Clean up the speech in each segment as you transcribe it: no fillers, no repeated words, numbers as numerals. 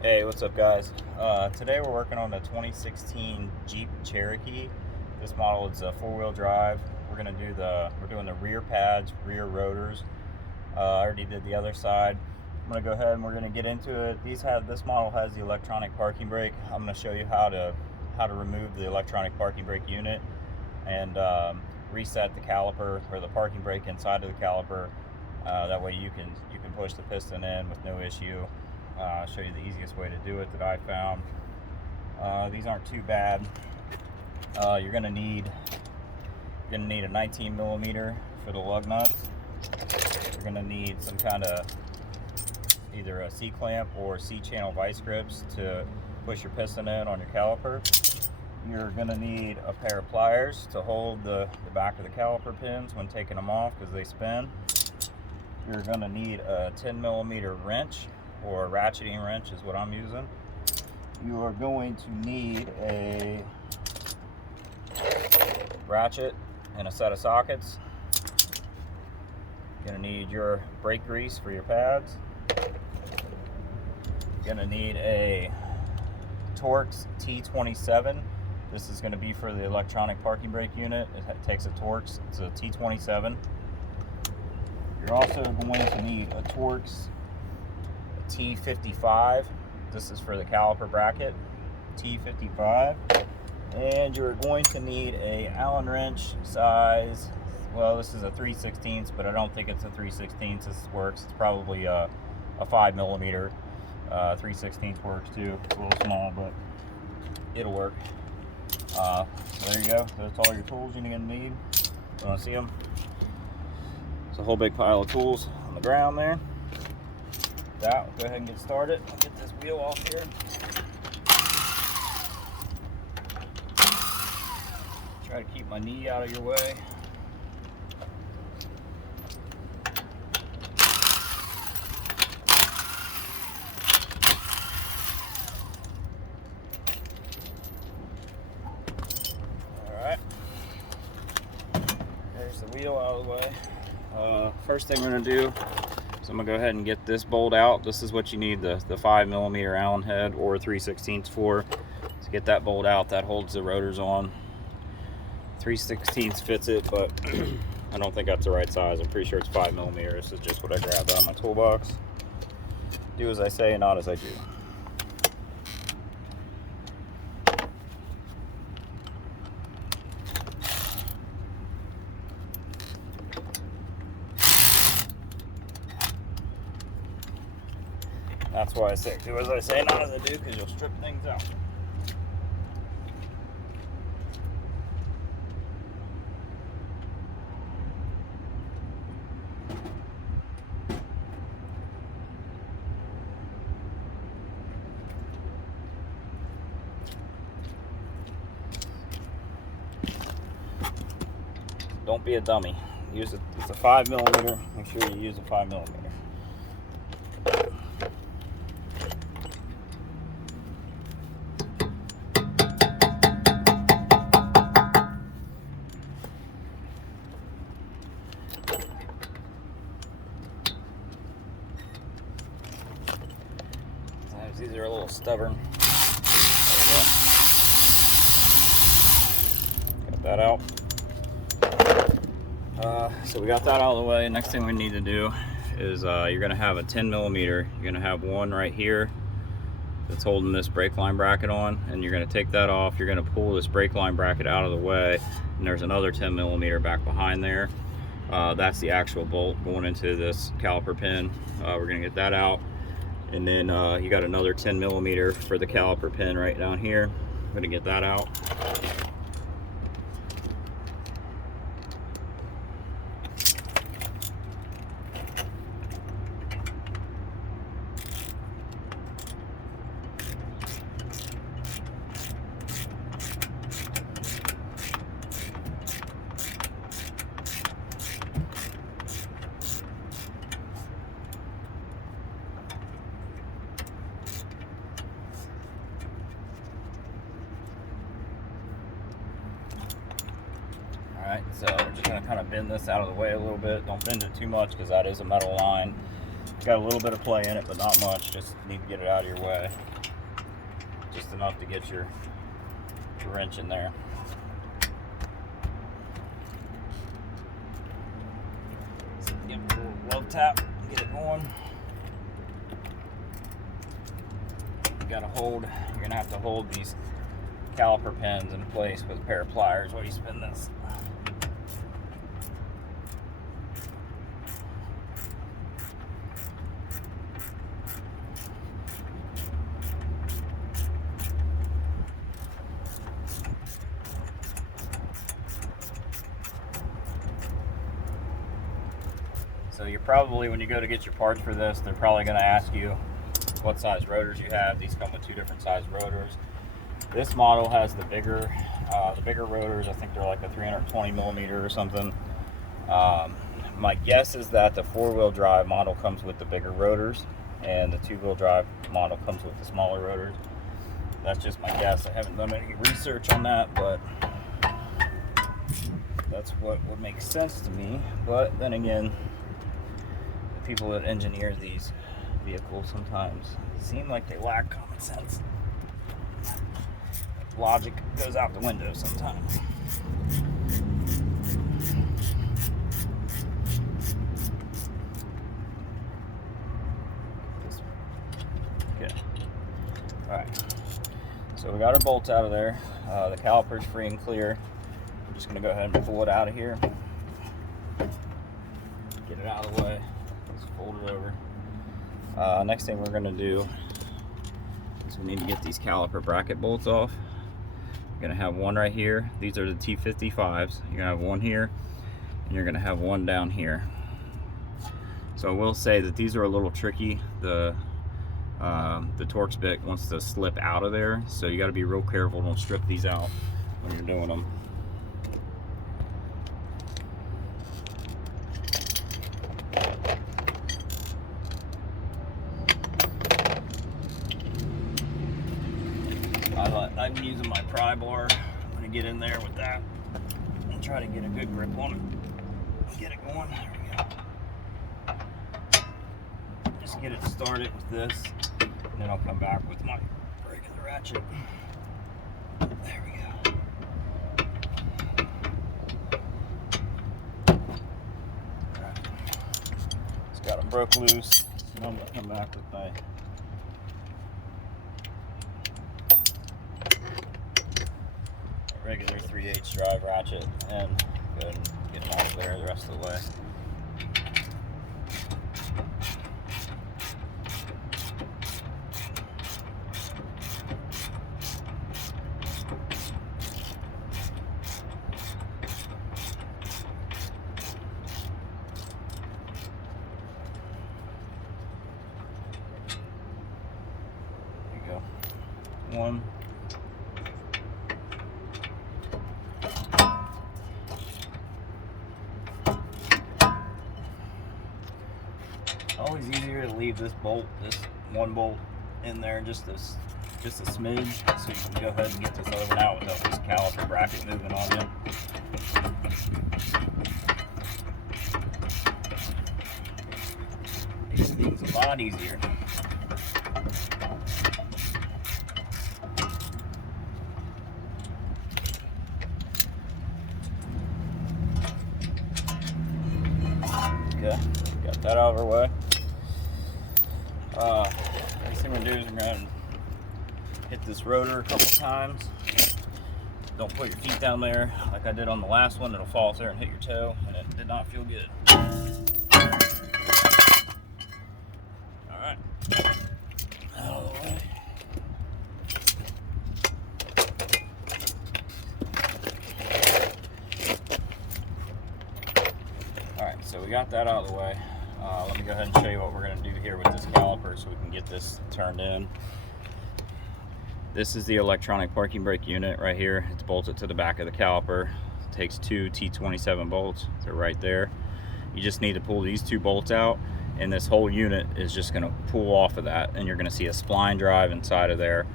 Hey, what's up guys? Today we're working on a 2016 Jeep Cherokee. This model is a four-wheel drive. We're doing the rear pads, rear rotors. I already did the other side. I'm gonna go ahead and we're gonna get into it. This model has the electronic parking brake. I'm gonna show you how to remove the electronic parking brake unit and reset the caliper or the parking brake inside of the caliper. That way you can push the piston in with no issue. I'll show you the easiest way to do it that I found. These aren't too bad. You're gonna need a 19 millimeter for the lug nuts. You're gonna need some kind of either a C-clamp or C-channel vice grips to push your piston in on your caliper. You're gonna need a pair of pliers to hold the back of the caliper pins when taking them off because they spin. You're gonna need a 10 millimeter wrench, or ratcheting wrench is what I'm using. You are going to need a ratchet and a set of sockets. You're gonna need your brake grease for your pads. You're gonna need a Torx T27. This is gonna be for the electronic parking brake unit. It takes a Torx, it's a T27. You're also going to need a Torx T55. This is for the caliper bracket, T55. And you're going to need a Allen wrench size, well, this is a 3/16, but I don't think it's a 3/16. This works. It's probably a 5 millimeter. 3/16 works too. It's a little small, but it'll work. There you go. That's all your tools you're gonna need. You wanna see them? It's a whole big pile of tools on the ground there. We'll go ahead and get started. I'll get this wheel off here. Try to keep my knee out of your way. Alright. There's the wheel out of the way. First thing we're going to do, so I'm gonna go ahead and get this bolt out. This is what you need the 5 millimeter Allen head or 3/16 for. To get that bolt out, that holds the rotors on. 3/16 fits it, but I don't think that's the right size. I'm pretty sure it's 5 millimeter. This is just what I grabbed out of my toolbox. Do as I say, not as I do. That's why I say do as I say, not as I do, because you'll strip things out. Don't be a dummy. Use it. It's a 5 millimeter. Make sure you use a 5 millimeter. These are a little stubborn. Got that out. So we got that out of the way. Next thing we need to do is you're going to have a 10 millimeter. You're going to have one right here that's holding this brake line bracket on, and you're going to take that off. You're going to pull this brake line bracket out of the way, and there's another 10 millimeter back behind there. That's the actual bolt going into this caliper pin. We're going to get that out. And then you got another 10 millimeter for the caliper pin right down here. I'm gonna get that out. Alright, so we're just going to kind of bend this out of the way a little bit. Don't bend it too much because that is a metal line. got a little bit of play in it, but not much. Just need to get it out of your way. Just enough to get your wrench in there. So give it a little love tap, get it going. You gotta hold, you're gonna have to hold these caliper pins in place with a pair of pliers while you spin this. So you're probably, when you go to get your parts for this, they're probably going to ask you what size rotors you have. These come with 2 different size rotors. This model has the bigger rotors. I think they're like a 320 millimeter or something. My guess is that the 4-wheel drive model comes with the bigger rotors, and the 2-wheel drive model comes with the smaller rotors. That's just my guess. I haven't done any research on that, but that's what would make sense to me. But then again, people that engineer these vehicles sometimes seem like they lack common sense. Logic goes out the window sometimes. Okay. Alright. So we got our bolts out of there. The caliper's free and clear. I'm just going to go ahead and pull it out of here. Get it out of the way. Fold it over. Next thing we're going to do is we need to get these caliper bracket bolts off. You're going to have one right here. These are the T55s. You're going to have one here, and you're going to have one down here. So I will say that these are a little tricky. The Torx bit wants to slip out of there, so you got to be real careful. Don't strip these out when you're doing them. I'm using my pry bar. I'm going to get in there with that and try to get a good grip on it. Get it going. There we go. Just get it started with this, and then I'll come back with my regular ratchet. There we go. Alright. Just got them broke loose, so I'm going to come back with my regular 3/8 drive ratchet and go ahead and get them out of there the rest of the way. There you go. One. Always easier to leave this one bolt in there just a smidge, so you can go ahead and get this other one out without this caliper bracket moving on you. Makes things a lot easier. Okay, got that out of our way. Next thing we're going to do is we're going to hit this rotor a couple times. Don't put your feet down there like I did on the last one. It'll fall there and hit your toe, and it did not feel good. Alright. Out of the way. Alright, so we got that out of the way. Let me go ahead and show you what we're going to do here with this caliper so we can get this turned in. This is the electronic parking brake unit right here. It's bolted to the back of the caliper. It takes 2 T27 bolts. They're right there. You just need to pull these 2 bolts out, and this whole unit is just going to pull off of that, and you're going to see a spline drive inside of there,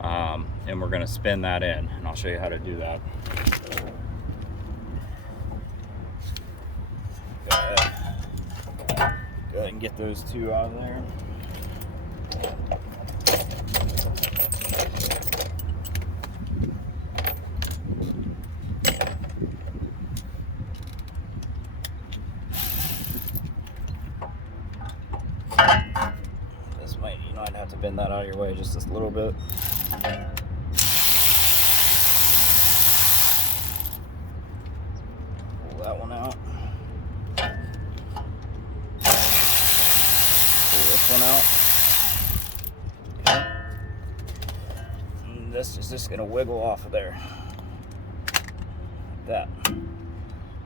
and we're going to spin that in, and I'll show you how to do that. Go ahead and get those two out of there. This might, you might have to bend that out of your way just a little bit. Pull that one out. Pull this one out. Okay. And this is just going to wiggle off of there. Like that.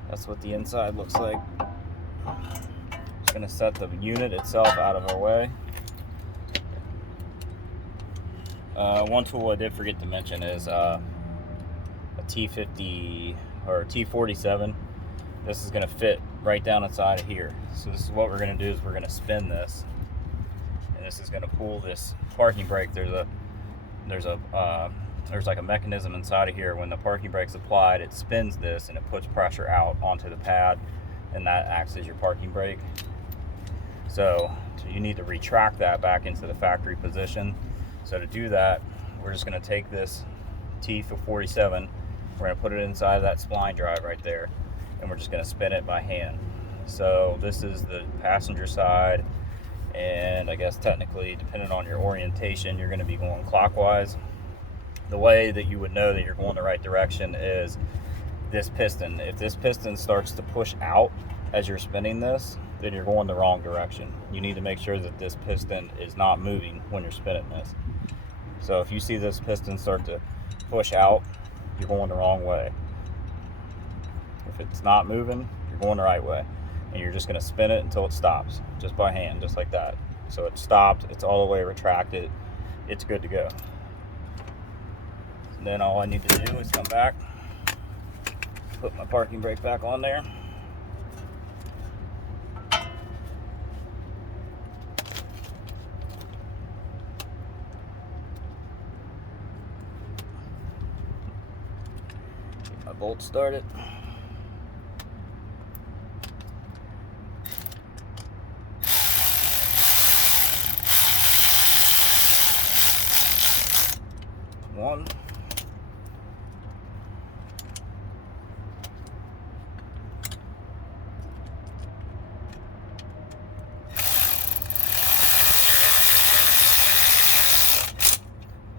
That's what the inside looks like. Just going to set the unit itself out of our way. One tool I did forget to mention is a T50 or T47. This is going to fit right down inside of here. So this is what we're going to do is we're going to spin this, and this is going to pull this parking brake. There's like a mechanism inside of here. When the parking brake's applied, it spins this and it puts pressure out onto the pad, and that acts as your parking brake. So you need to retract that back into the factory position. So to do that, we're just going to take this T47, we're going to put it inside of that spline drive right there, and we're just going to spin it by hand. So this is the passenger side, and I guess technically, depending on your orientation, you're going to be going clockwise. The way that you would know that you're going the right direction is this piston. If this piston starts to push out as you're spinning this, then you're going the wrong direction. You need to make sure that this piston is not moving when you're spinning this. So if you see this piston start to push out, you're going the wrong way. If it's not moving, you're going the right way. And you're just going to spin it until it stops, just by hand, just like that. So it's stopped, it's all the way retracted, it's good to go. And then all I need to do is come back, put my parking brake back on there. Get my bolt started. One.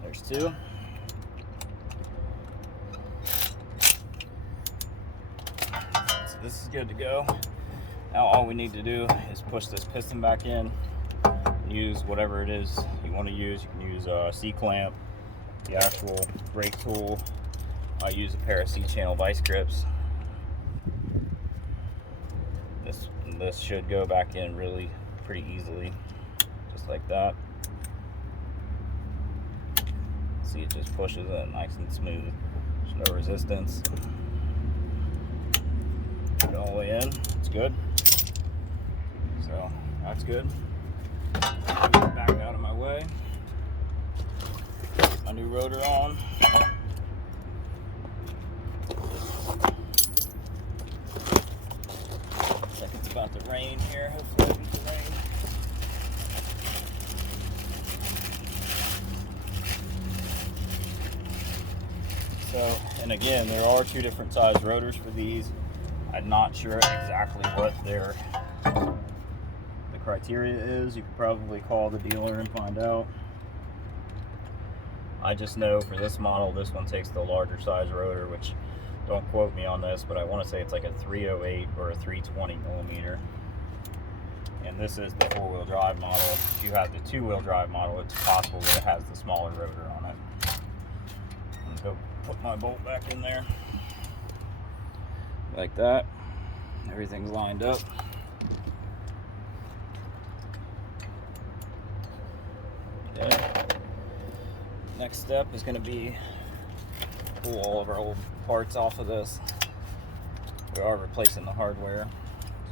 There's two. So this is good to go. Now all we need to do is push this piston back in. Use whatever it is you want to use. You can use a C-clamp, the actual brake tool. I use a pair of C-channel vice grips. This should go back in really pretty easily, just like that. See, it just pushes in nice and smooth. There's no resistance. Get it all the way in. It's good. So that's good. Back out of my way. Get my new rotor on. Looks like it's about to rain here. Hopefully it'll beat the rain. So, and again, there are two different size rotors for these. I'm not sure exactly what the criteria is. You could probably call the dealer and find out. I just know for this model, this one takes the larger size rotor, which, don't quote me on this, but I want to say it's like a 308 or a 320 millimeter. And this is the four-wheel drive model. If you have the two-wheel drive model, it's possible that it has the smaller rotor on it. I'm gonna go put my bolt back in there. Like that. Everything's lined up. Okay. Next step is going to be pull all of our old parts off of this. We are replacing the hardware,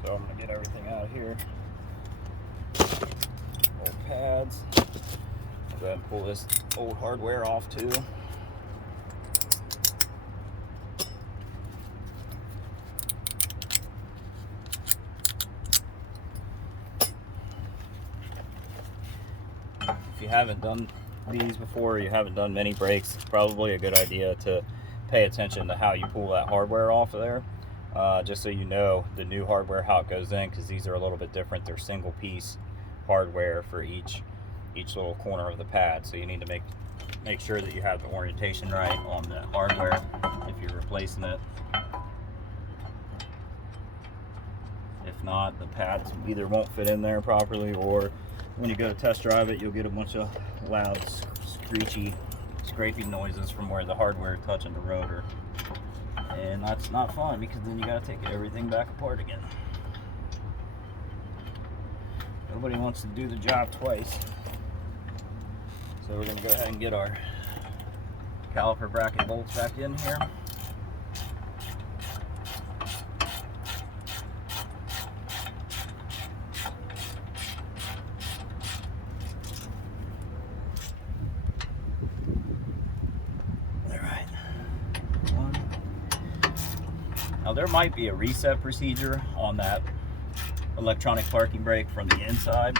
so I'm going to get everything out of here. Old pads. I'll go ahead and pull this old hardware off too. haven't done these before, you haven't done mini brakes, it's probably a good idea to pay attention to how you pull that hardware off of there, just so you know the new hardware, how it goes in, because these are a little bit different. They're single piece hardware for each little corner of the pad, so you need to make sure that you have the orientation right on the hardware if you're replacing it. If not, the pads either won't fit in there properly, or when you go to test drive it, you'll get a bunch of loud scraping noises from where the hardware is touching the rotor, and that's not fun, because then you got to take everything back apart again. Nobody wants to do the job twice. So we're going to go ahead and get our caliper bracket bolts back in here. Alright. Now there might be a reset procedure on that electronic parking brake from the inside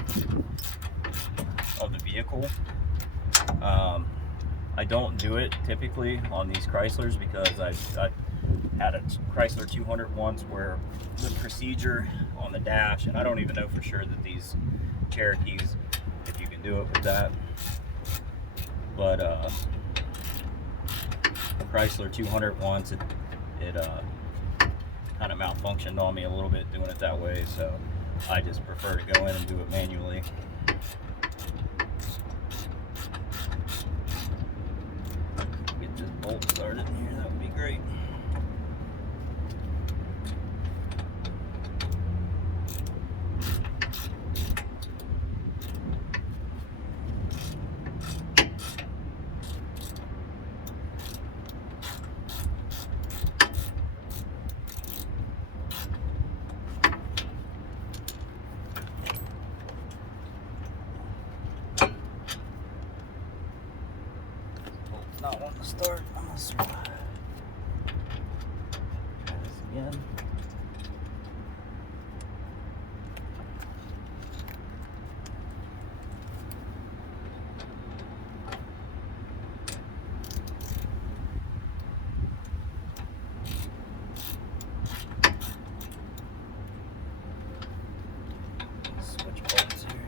of the vehicle. I don't do it typically on these Chryslers, because I had a Chrysler 200 once where the procedure on the dash, and I don't even know for sure that these Cherokees, if you can do it with that, but Chrysler 200 once, it kind of malfunctioned on me a little bit doing it that way, so I just prefer to go in and do it manually. Get this bolt started in here, that would be great. Not wanting to start. I'm gonna try this again. Switch bolts here.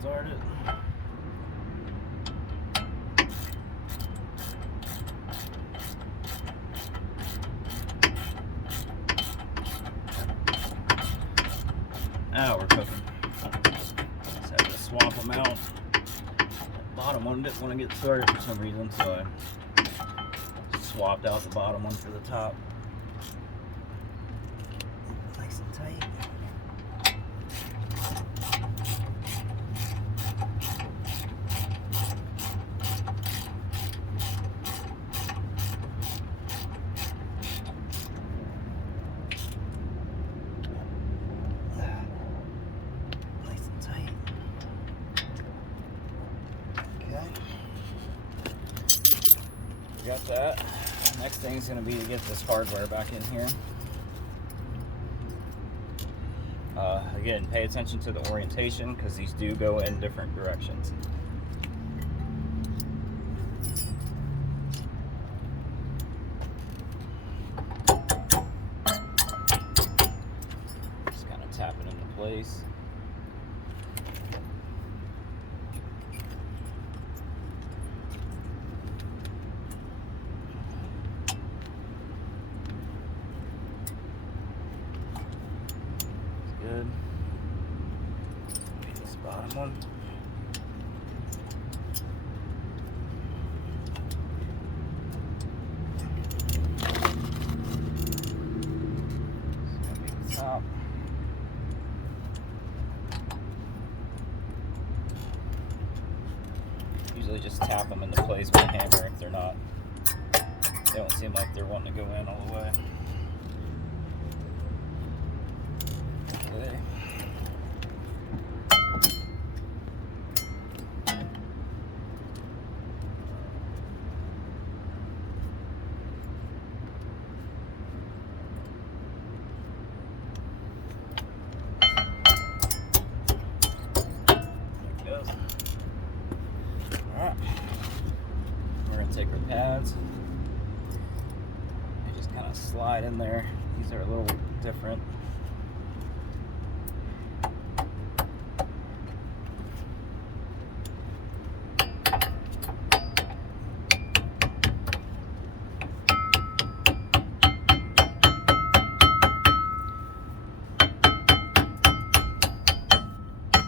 Start it. Now we're cooking. Just had to swap them out. The bottom one didn't want to get started for some reason, so I swapped out the bottom one for the top. Nice and tight. Got that. Next thing is going to be to get this hardware back in here. Again, pay attention to the orientation, because these do go in different directions. Just kind of tap it into place. one. Top. Usually just tap them into place with a hammer if they're not. They don't seem like they're wanting to go in all the way. Okay. Take our pads. They just kind of slide in there. These are a little different. There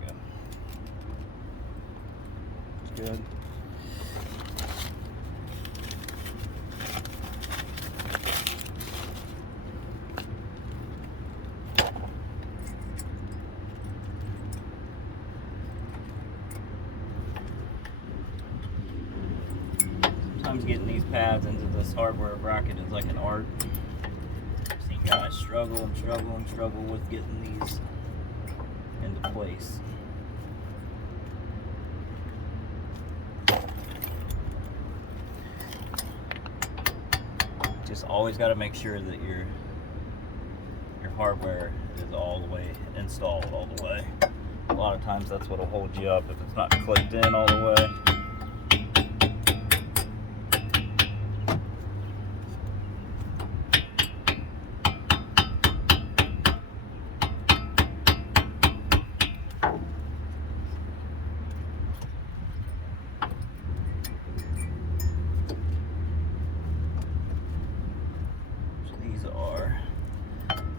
we go. Good. Sometimes getting these pads into this hardware bracket is like an art. I've seen guys struggle with getting these into place. Just always got to make sure that your hardware is all the way installed all the way. A lot of times that's what'll hold you up if it's not clicked in all the way.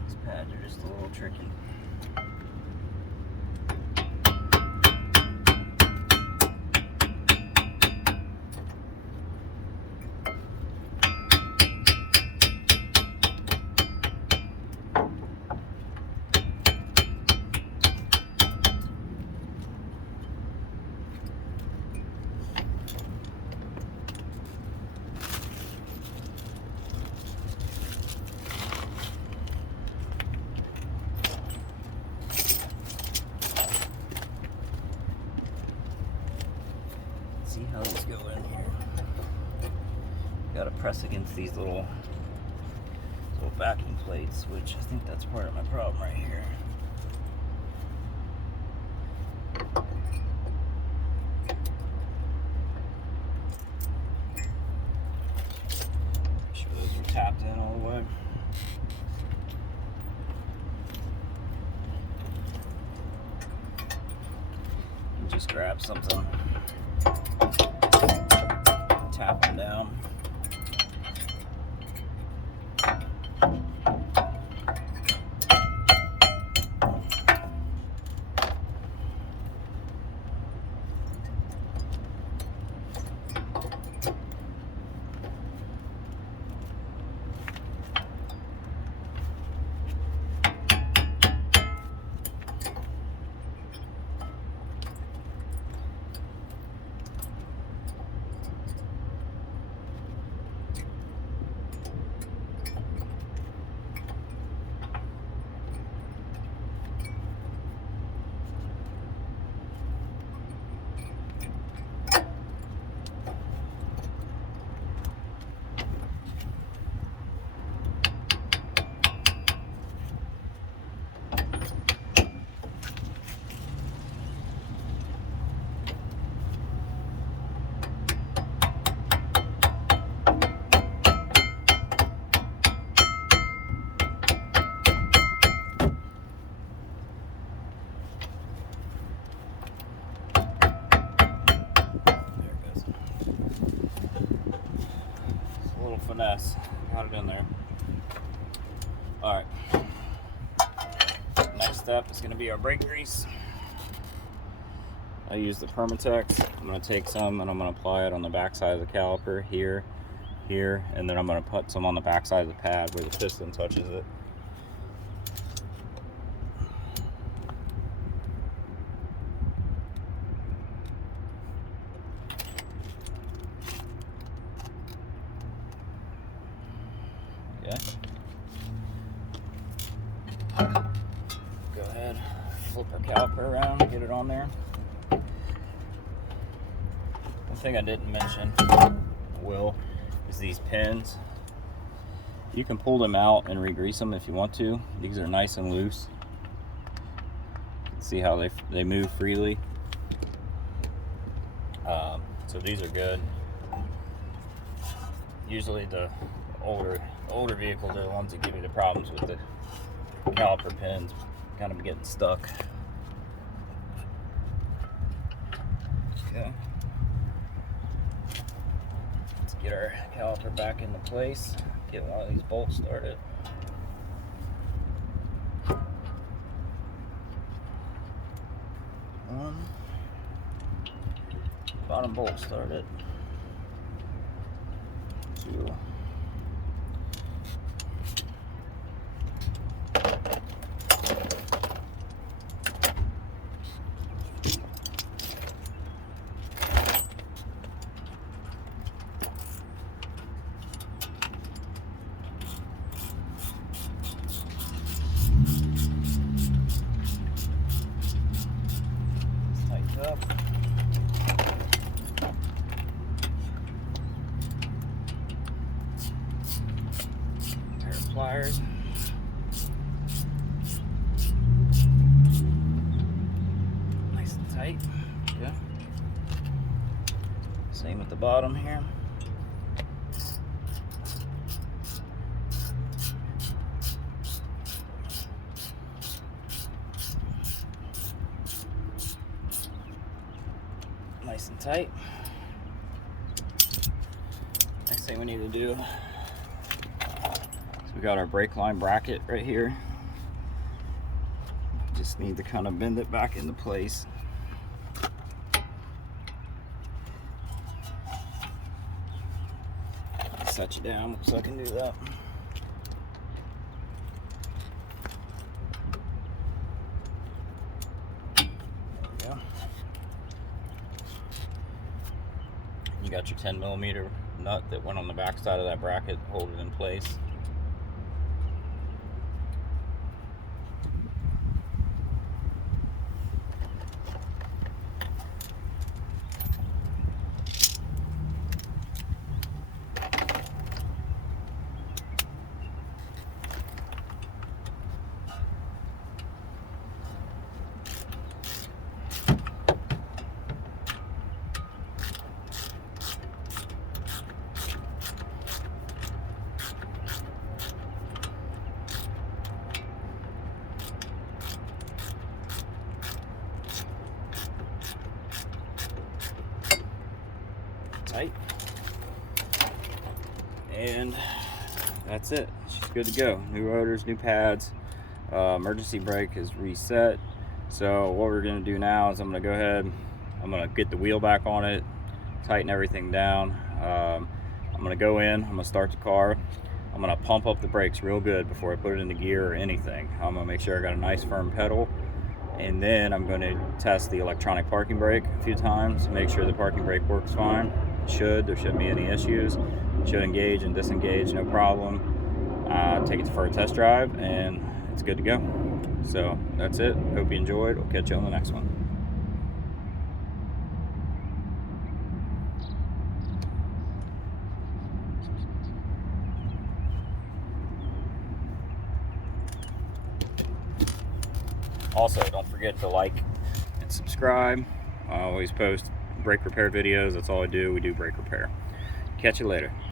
These pads are just a little tricky. See how these go in here. Got to press against these little backing plates, which I think that's part of my problem right here. Make sure those are tapped in all the way. And just grab something. Tap them down. Finesse. Got it in there. Alright. Next step is going to be our brake grease. I use the Permatex. I'm going to take some and I'm going to apply it on the back side of the caliper here, and then I'm going to put some on the back side of the pad where the piston touches it. Okay. Go ahead, flip our caliper around, get it on there. One thing I didn't mention, is these pins. You can pull them out and re-grease them if you want to. These are nice and loose. See how they move freely. So these are good. Usually the older vehicles are the ones that give you the problems with the caliper pins kind of getting stuck. Okay. Let's get our caliper back into place. Get one of these bolts started. One. Bottom bolt started. Two. Up. Pair of pliers. Nice and tight. Okay. Same with the bottom here. Nice and tight. Next thing we need to do, so we got our brake line bracket right here. Just need to kind of bend it back into place. Set you down so I can do that. There we go. You got your 10mm nut that went on the back side of that bracket, hold it in place. Tight. And that's it. She's good to go. New rotors, new pads. Emergency brake is reset. So what we're going to do now is I'm going to go ahead, I'm going to get the wheel back on it, tighten everything down. I'm going to go in, I'm going to start the car. I'm going to pump up the brakes real good before I put it into gear or anything. I'm going to make sure I got a nice firm pedal. And then I'm going to test the electronic parking brake a few times to make sure the parking brake works fine. There shouldn't be any issues. It should engage and disengage, no problem. Take it for a test drive and it's good to go. So that's it. Hope you enjoyed. We'll catch you on the next one. Also, don't forget to like and subscribe. I always post brake repair videos. That's all I do. We do brake repair. Catch you later.